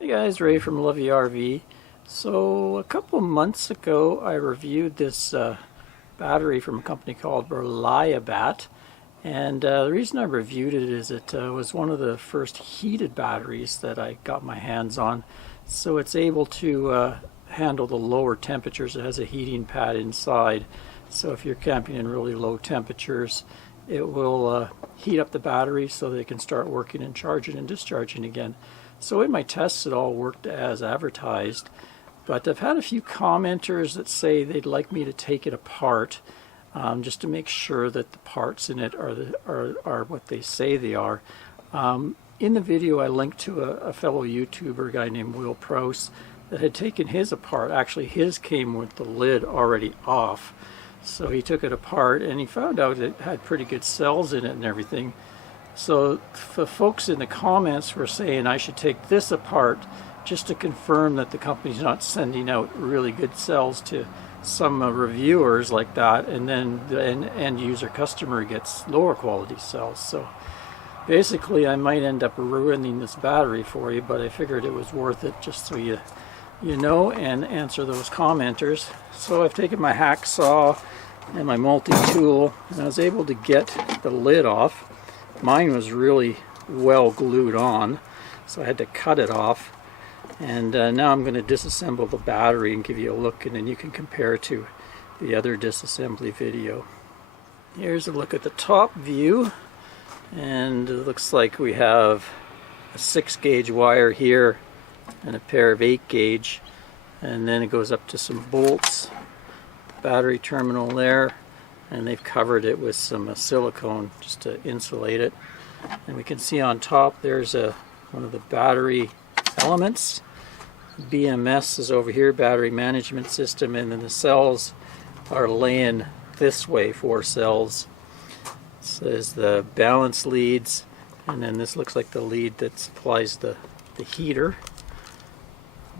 Hey guys, Ray from Lovey RV. So a couple months ago I reviewed this battery from a company called RELiBATT, and the reason I reviewed it is it was one of the first heated batteries that I got my hands on. So it's able to handle the lower temperatures. It has a heating pad inside, so if you're camping in really low temperatures it will heat up the battery so they can start working and charging and discharging again. So in my tests it all worked as advertised, but I've had a few commenters that say they'd like me to take it apart just to make sure that the parts in it are what they say they are. In the video I linked to a fellow YouTuber, a guy named Will Prowse, that had taken his apart. Actually his came with the lid already off. So he took it apart and he found out it had pretty good cells in it and everything. So the folks in the comments were saying I should take this apart just to confirm that the company's not sending out really good cells to some reviewers like that, and then the end user customer gets lower quality cells. So basically I might end up ruining this battery for you, but I figured it was worth it just so you know and answer those commenters. So I've taken my hacksaw and my multi-tool and I was able to get the lid off. Mine was really well glued on, so I had to cut it off. And now I'm going to disassemble the battery and give you a look, and then you can compare it to the other disassembly video. Here's a look at the top view, and it looks like we have a 6-gauge wire here and a pair of 8-gauge, and then it goes up to some bolts, battery terminal there, and they've covered it with some silicone just to insulate it. And we can see on top there's one of the battery elements. BMS is over here, battery management system, and then the cells are laying this way, 4 cells. It says the balance leads, and then this looks like the lead that supplies the heater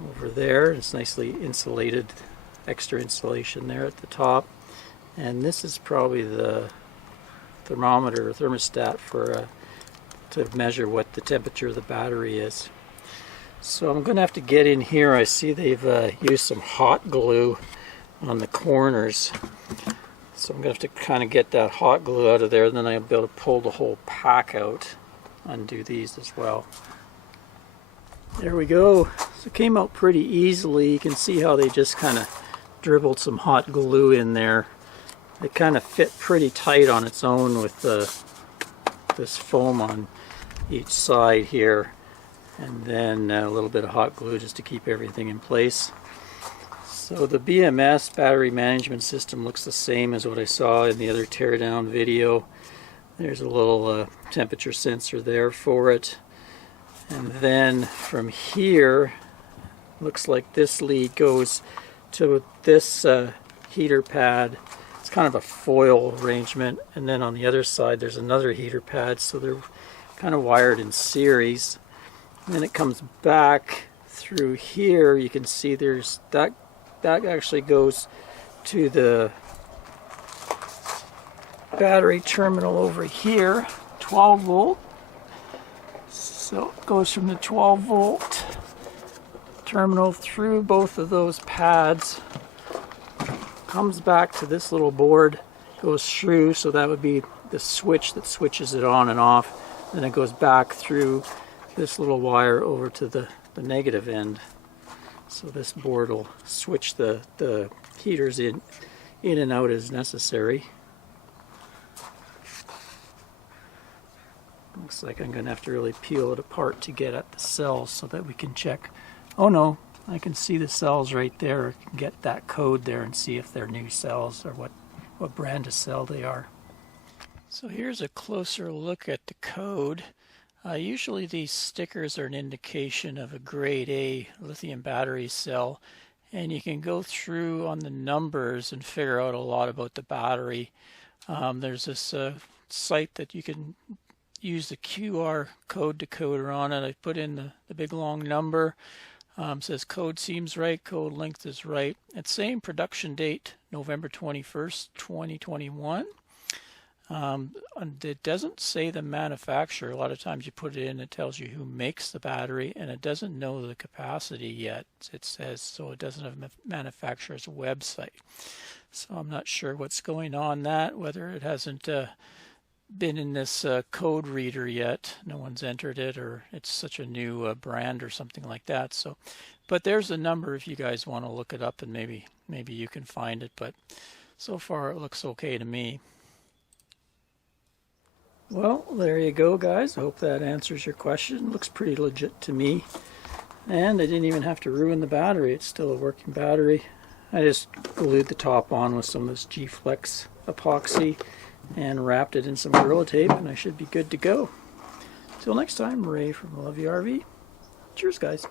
over there. It's nicely insulated, extra insulation there at the top. And this is probably the thermometer or thermostat for to measure what the temperature of the battery is. So I'm going to have to get in here. I see they've used some hot glue on the corners. So I'm going to have to kind of get that hot glue out of there, and then I'll be able to pull the whole pack out, undo these as well. There we go. So it came out pretty easily. You can see how they just kind of dribbled some hot glue in there. It kind of fit pretty tight on its own with this foam on each side here, and then a little bit of hot glue just to keep everything in place. So the BMS battery management system looks the same as what I saw in the other teardown video. There's a little temperature sensor there for it, and then from here looks like this lead goes to this heater pad. It's kind of a foil arrangement, and then on the other side there's another heater pad, so they're kind of wired in series. And then it comes back through here. You can see there's that actually goes to the battery terminal over here, 12 volt. So it goes from the 12 volt terminal through both of those pads, comes back to this little board, goes through, so that would be the switch that switches it on and off. Then it goes back through this little wire over to the negative end. So this board will switch the heaters in and out as necessary. Looks like I'm going to have to really peel it apart to get at the cells so that we can check. Oh no, I can see the cells right there. I can get that code there and see if they're new cells or what brand of cell they are. So here's a closer look at the code. Usually these stickers are an indication of a grade A lithium battery cell, and you can go through on the numbers and figure out a lot about the battery. There's this site that you can use the QR code decoder on it. I put in the big long number. Says code seems right, code length is right. It's saying production date November 21st, 2021. And it doesn't say the manufacturer. A lot of times you put it in, it tells you who makes the battery, and it doesn't know the capacity yet. It says so. It doesn't have a manufacturer's website. So I'm not sure what's going on that, whether it hasn't been in this code reader yet. No one's entered it, or it's such a new brand or something like that. So, but there's a number if you guys want to look it up, and maybe you can find it. But so far it looks okay to me. Well, there you go, guys. I hope that answers your question. Looks pretty legit to me. And I didn't even have to ruin the battery. It's still a working battery. I just glued the top on with some of this G-Flex epoxy and wrapped it in some Gorilla Tape, and I should be good to go. Till next time, Ray from Love You RV. Cheers, guys.